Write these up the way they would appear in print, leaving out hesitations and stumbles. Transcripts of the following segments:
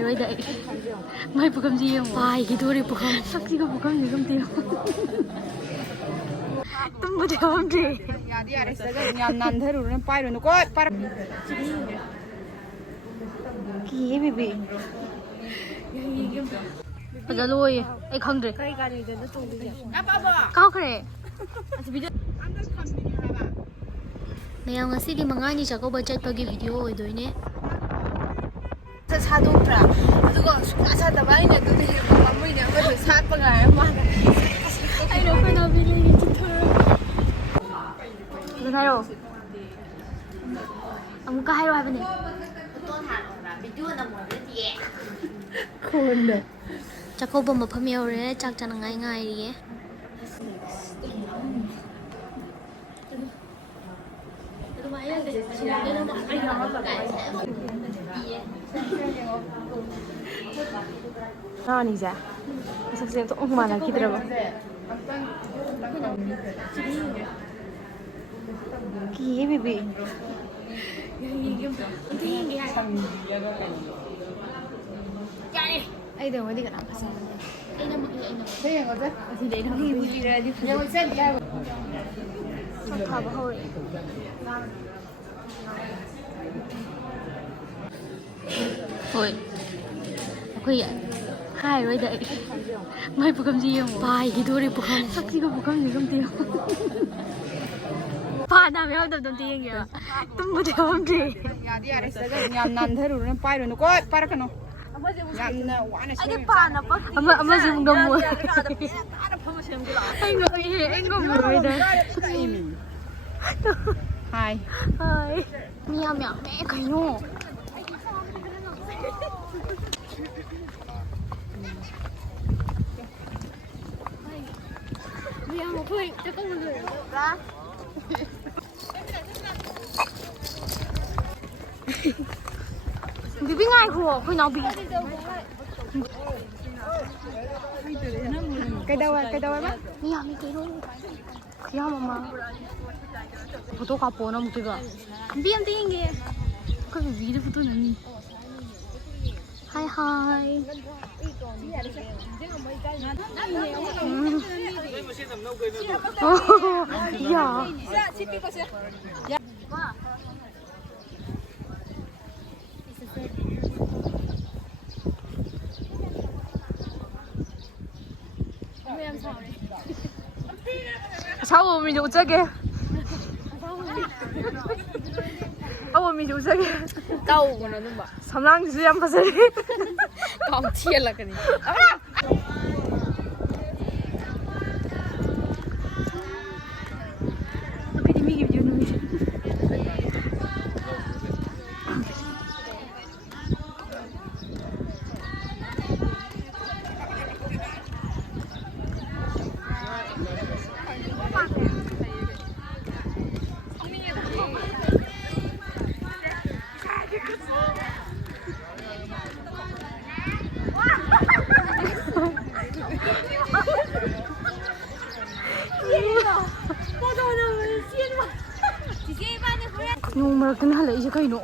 ꯍꯥꯏꯔꯣꯏꯗ ꯑꯩ ꯃꯥꯏ ꯄꯨꯈꯝꯁꯤ ꯌꯦꯡꯉꯣ ꯄꯥꯏꯒꯤꯗꯣꯔꯤ ꯄꯨꯈꯝ ꯁꯛꯁꯤꯒ ꯄꯨꯈꯝꯁꯤ ꯒꯝꯇꯦ ꯇꯨꯝꯕꯗꯤ ꯌꯥꯎꯔꯝꯗ꯭ꯔꯤ ꯌꯥꯗꯤ ꯌꯥꯔꯦ ꯁꯤꯗ ꯌꯥꯝ ꯅꯥꯟꯊꯔꯨꯔꯅ ꯄꯥꯏꯔꯨꯅꯨꯀꯣ ꯀꯤꯌꯦ ꯕꯤꯕꯤ ꯐꯖ ꯂꯣꯏꯌꯦ ꯑꯩ ꯈꯪꯗ꯭ꯔꯦ ꯀꯔꯤ ꯒꯥꯔꯤꯗꯅꯣ ꯇꯣꯡꯗꯣꯏꯁꯦ ꯀꯥꯎꯈ꯭ꯔꯦ ꯃꯌꯥꯝ ꯉꯁꯤꯗꯤ ꯃꯉꯥꯅꯤ ꯆꯥꯛꯀꯧꯕ ꯆꯠꯄꯒꯤ ꯚꯤꯗꯤꯑꯣ ꯑꯣꯏꯗꯣꯏꯅꯦ ꯁꯥꯗꯣꯛꯇ꯭ꯔꯥ ꯑꯗꯨꯒ ꯁꯨꯡꯁꯥ ꯁꯥꯗꯕ ꯑꯩꯅ ꯑꯗꯨꯗ ꯍꯦꯛ ꯄꯥꯝꯃꯨꯏꯅꯦ ꯑꯃꯗꯣ ꯁꯥꯠꯄ ꯉꯥꯏꯔ ꯃꯥꯅ ꯑꯩꯅ ꯐꯅꯕꯤ ꯂꯩꯒꯤ ꯆꯤꯊꯔ ꯑꯗꯨ ꯍꯥꯏꯔꯛꯑꯣ ꯑꯃꯨꯛꯀ ꯍꯥꯏꯔꯣ ꯍꯥꯏꯕꯅꯦ ꯈꯣꯟꯗꯣ ꯆꯥꯛꯀꯧꯕ ꯃꯐꯝ ꯌꯧꯔꯦ ꯆꯥꯛ ꯆꯥꯅꯉꯥꯏ ꯉꯥꯏꯔꯤꯌꯦ ꯅꯥꯅꯤꯁꯦ ꯃꯁꯛꯁꯦ ꯑꯣꯟꯊꯣꯛ ꯃꯥꯟꯅꯈꯤꯗ꯭ꯔꯕ ꯀꯤꯌꯦ ꯕꯤꯕꯤ ꯑꯩꯗꯪꯉꯗꯤ ꯀꯅꯥ ꯐꯖꯕꯅꯦ ꯆꯥꯛ ꯊꯥꯕ ꯍꯧꯔꯛꯑꯦ ꯍꯣꯏ ꯑꯩꯈꯣꯏ ꯍꯥꯏꯔꯣꯏꯗ ꯑꯩ ꯃꯥꯏ ꯄꯨꯈꯝꯁꯤ ꯌꯦꯡꯉꯣ ꯄꯥꯏꯒꯤꯗꯣꯔꯤ ꯄꯨꯈꯝ ꯁꯛꯁꯤꯒ ꯄꯨꯈꯝꯁꯤ ꯒꯝꯇꯦ ꯐꯥꯅꯕ ꯌꯥꯎꯗꯕꯗꯣ ꯑꯝꯇ ꯌꯦꯡꯒꯦꯕ ꯇꯨꯝꯕꯗꯤ ꯌꯥꯎꯔꯝꯗ꯭ꯔꯤ ꯌꯥꯗꯤ ꯌꯥꯔꯦ ꯁꯤꯗ ꯌꯥꯝ ꯅꯥꯟꯊꯔꯨꯔꯅ ꯄꯥꯏꯔꯨꯅꯨꯀꯣ ꯄꯥꯏꯔꯛꯀꯅꯨ ꯌꯥꯝꯅ ꯋꯥꯅ ꯑꯃꯁꯨ ꯉꯝꯃꯣꯏ ꯑꯩ ꯉꯝꯃꯔꯣꯏꯗ ꯍꯥꯏ ꯍꯥꯏ ꯃꯤ ꯌꯥꯝ ꯌꯥꯝꯃꯦ ꯀꯩꯅꯣ ꯃꯌꯥꯝ ꯑꯩꯈꯣꯏ ꯆꯥꯛꯀꯧꯕ ꯂꯣꯏꯔꯕ꯭ꯔꯥ ꯕꯤꯕꯤ ꯉꯥꯏꯈꯣ ꯑꯩꯈꯣꯏ ꯅꯥꯎꯕꯤ ꯀꯩꯗꯧꯋꯦꯕ ꯃꯤ ꯌꯥꯝꯃꯤ ꯀꯩꯅꯣ ꯈꯨꯌꯥꯝ ꯑꯃ ꯐꯣꯇꯣ ꯀꯥꯞꯄꯣꯅ ꯑꯃꯨꯛꯇꯣꯏꯕ ꯕꯤ ꯑꯝꯇ ꯌꯦꯡꯒꯦ ꯑꯩꯈꯣꯏ ꯕꯤꯕꯤꯒꯤꯗ ꯐꯣꯇꯣ ꯅꯝꯅꯤ ꯍꯥꯏ ꯍꯥꯏ ꯌꯥ ꯑꯁꯥꯎꯕ ꯃꯤꯗꯣ ꯎꯠꯆꯒꯦ ꯑꯋꯥ ꯃꯤꯁꯨ ꯎꯠꯆꯒꯦ ꯇꯧꯕꯅ ꯑꯗꯨꯝꯕ ꯁꯝꯂꯥꯡꯁꯤꯁꯨ ꯌꯥꯝ ꯐꯖꯔꯤ ꯀꯥꯎ ꯊꯤꯍꯜꯂꯛꯀꯅꯤ ꯑꯩꯈꯣꯏꯗꯤ ꯃꯤꯒꯤ ꯚꯤꯗꯤꯑꯣ ꯅꯨꯃꯤꯠ ꯅꯣꯡ ꯃꯔꯛꯇꯅ ꯍꯜꯂꯛꯏꯁꯦ ꯀꯩꯅꯣ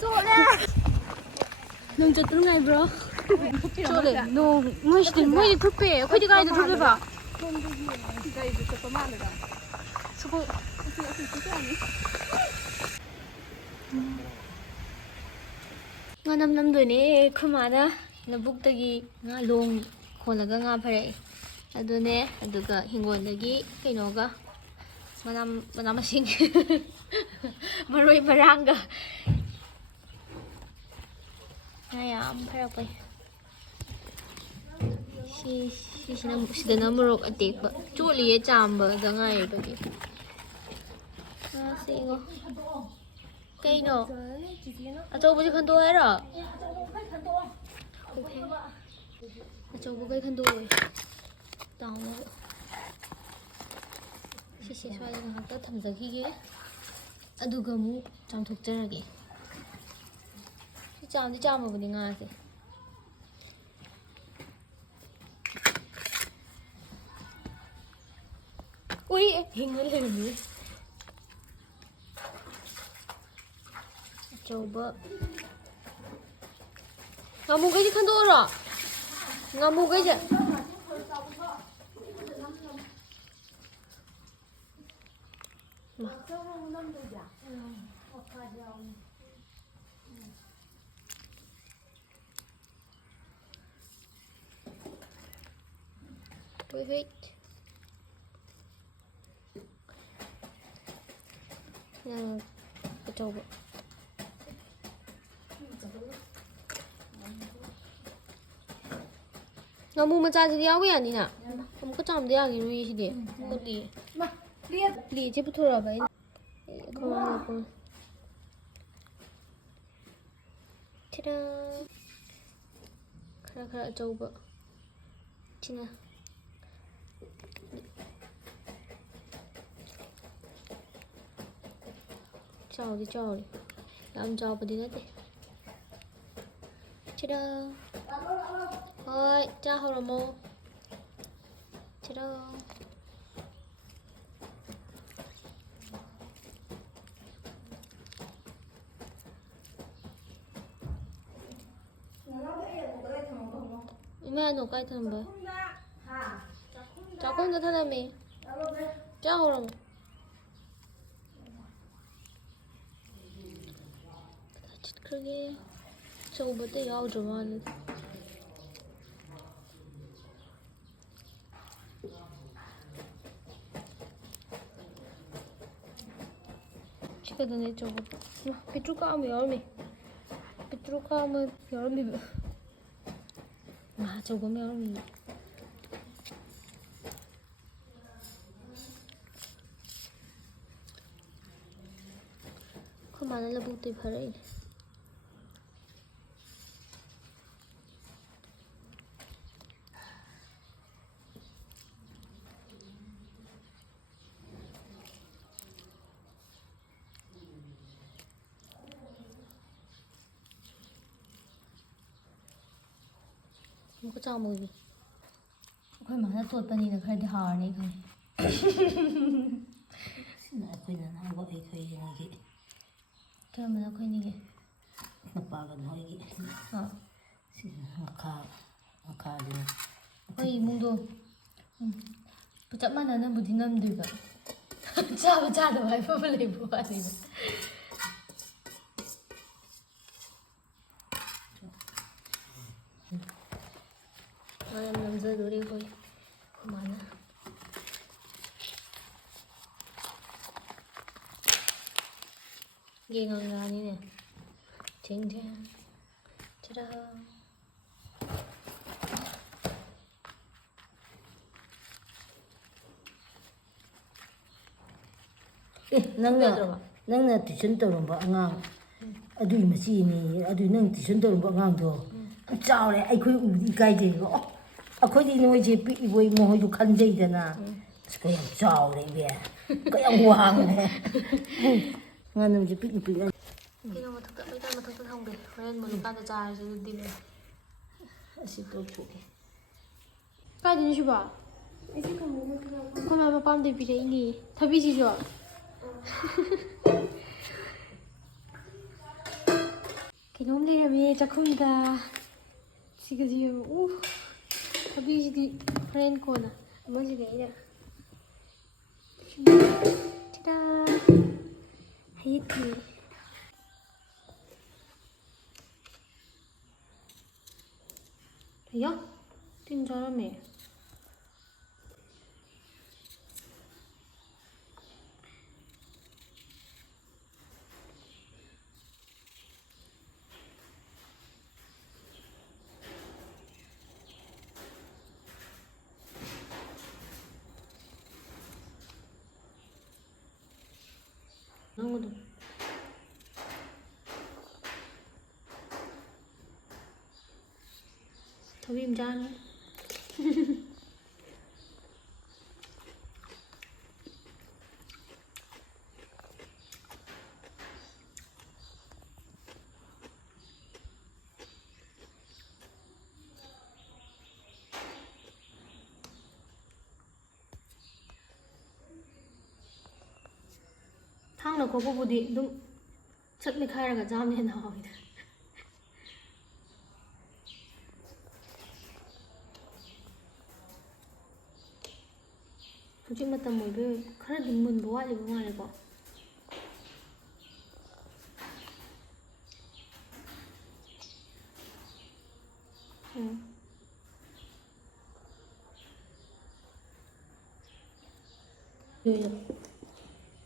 ꯆꯣꯠꯂꯦ ꯅꯪ ꯆꯠꯄ ꯅꯨꯡꯉꯥꯏꯕ꯭ꯔꯣ ꯆꯣꯠꯂꯦ ꯅꯣꯡ ꯃꯣꯏꯗꯤ ꯊꯨꯞꯄꯦ ꯑꯩꯈꯣꯏꯗꯤ ꯀꯥꯏꯗ ꯊꯨꯞꯄꯦꯕ ꯉꯥ ꯅꯝꯗꯣꯏꯅꯦ ꯑꯩꯈꯣꯏ ꯃꯥꯅ ꯂꯧꯕꯨꯛꯇꯒꯤ ꯉꯥ ꯂꯣꯡ ꯈꯣꯜꯂꯒ ꯉꯥ ꯐꯔꯛꯑꯦ ꯑꯗꯨꯅꯦ ꯑꯗꯨꯒ ꯍꯤꯡꯒꯣꯜꯗꯒꯤ ꯀꯩꯅꯣꯒ ꯃꯅꯥ ꯃꯁꯤꯡ ꯃꯔꯣꯏ ꯃꯔꯥꯡꯒ ꯉꯥ ꯌꯥꯝ ꯐꯔꯛꯄꯩ ꯁꯤꯗꯅ ꯃꯣꯔꯣꯛ ꯑꯇꯦꯛꯄ ꯆꯣꯠꯂꯤꯌꯦ ꯆꯥꯝꯕꯗ ꯉꯥꯏꯔꯤꯕꯒꯤ ꯉꯥꯁꯦꯉꯣ ꯀꯩꯅꯣ ꯑꯆꯧꯕꯁꯦ ꯈꯟꯗꯣꯛ ꯍꯥꯏꯔꯣ ꯑꯆꯧꯕ ꯀꯩ ꯈꯟꯗꯣꯛꯑꯣ ꯇꯥꯎꯅꯕ ꯁꯤꯁꯦ ꯁ꯭ꯋꯥꯏꯗ ꯉꯥꯏꯍꯥꯛꯇ ꯊꯝꯖꯈꯤꯒꯦ ꯑꯗꯨꯒ ꯑꯃꯨꯛ ꯆꯥꯝꯊꯣꯛꯆꯔꯒꯦ ꯁꯤ ꯆꯥꯝꯗꯤ ꯆꯥꯝꯃꯕꯅꯤ ꯉꯥꯁꯦ ꯎꯏ ꯍꯤꯡꯉ ꯂꯩꯔꯝꯃꯤ ꯑꯆꯧꯕ 나무게지 칸도라. 나무게지. Wait. 그쪽으로. 나무 마자지 야왜 아니나? 아무것도 안 돼야 이루이시디. 뭐디? 리 이제부터 봐. 그만. 짜란. 카라 저거. 지나. 짜오리. ям 짜오버디 나대. 짜란. Thôi, cha hồi rồi mô. Chị đâu. Mẹ nổ cái thầm bờ. Cháu không có thân mẹ. Cha hồi rồi. 그게 저거부터 야우 좋아하는. 시거든요 저거. 비트루카면 열매. 비트루카면 열매. 아 저거면 열매. 그만한 레부터 팔아야 돼. có cho mùi gì khơi mà nó tuột bên này khơi đi hò này khơi xin lỗi khơi là nó gọi khơi gì vậy cho mà nó khơi như vậy nó bảo gần hỏi gì xin nó khá gì khơi mùng đồ chậm mà nó bút năm được cha được hay phải lấy bút gì em làm rơi đổ đi thôi không ăn à ghi ngon ngon như nè chính ra cha nâng tuition tꯧꯔꯝꯕ ꯑꯉꯥꯡ ꯑꯗꯨꯒꯤ ꯃꯆꯤꯅꯤ ꯑꯗꯨ ꯅꯪ tuition ꯇꯧꯔꯝꯕ ꯑꯉꯥꯡꯗꯣ ꯆꯥꯎꯔꯦ ꯑꯩꯈꯣꯏ ꯎꯕꯗꯤ ꯏꯀꯥꯏꯖꯩꯀꯣ ꯑꯩꯈꯣꯏꯗꯤ ꯅꯣꯏꯁꯦ ꯄꯤꯛꯏꯕꯣꯏ ꯃꯣꯏꯁꯨ ꯈꯟꯖꯩꯗꯅ ꯑꯁ ꯀꯌꯥꯝ ꯆꯥꯎꯔꯦ ꯏꯕꯦ ꯀꯌꯥꯝ ꯋꯥꯡꯉꯦ ꯉꯥꯅꯝꯁꯦ ꯄꯤꯛꯅ ꯄꯤꯛꯅ 그냥 어떻게 일단 어떻게 상배 그런 뭐 누가도 잘 주디네 ꯑꯁꯤ ꯇꯧꯊꯣꯛꯑꯦ 까지는 슈바 그럼 아마 밤대 비례 이니 다비지죠 그놈 내려면 작품이다 지금 오 다비지디 프렌 코나 뭐지 내려 짜란 하이티 야? 뛴 사람이 너무도 더 힘자네 탕 넣고 보디 눈 척미 카라가 잠이 나오이다 ꯍꯧꯖꯤꯛ ꯃꯇꯝ ꯑꯣꯏꯕꯩ ꯈꯔꯗꯤ ꯃꯨꯟꯕ ꯋꯥꯠꯂꯤꯕ ꯃꯥꯜꯂꯦꯀꯣ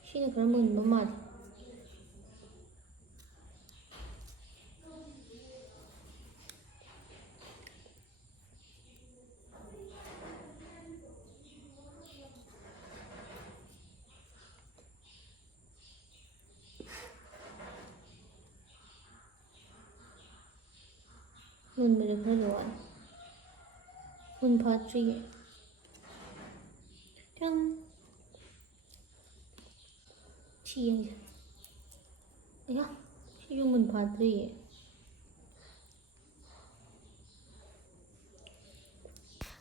Sini khara munba mali. Munba le khara wa. Mun phatri. Tang. Chiang. Aya, si yung mun phatri.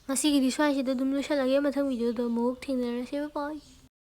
Masih di suai sih, dah dulu saya lagi macam video dah mau tinggal, siapa boy.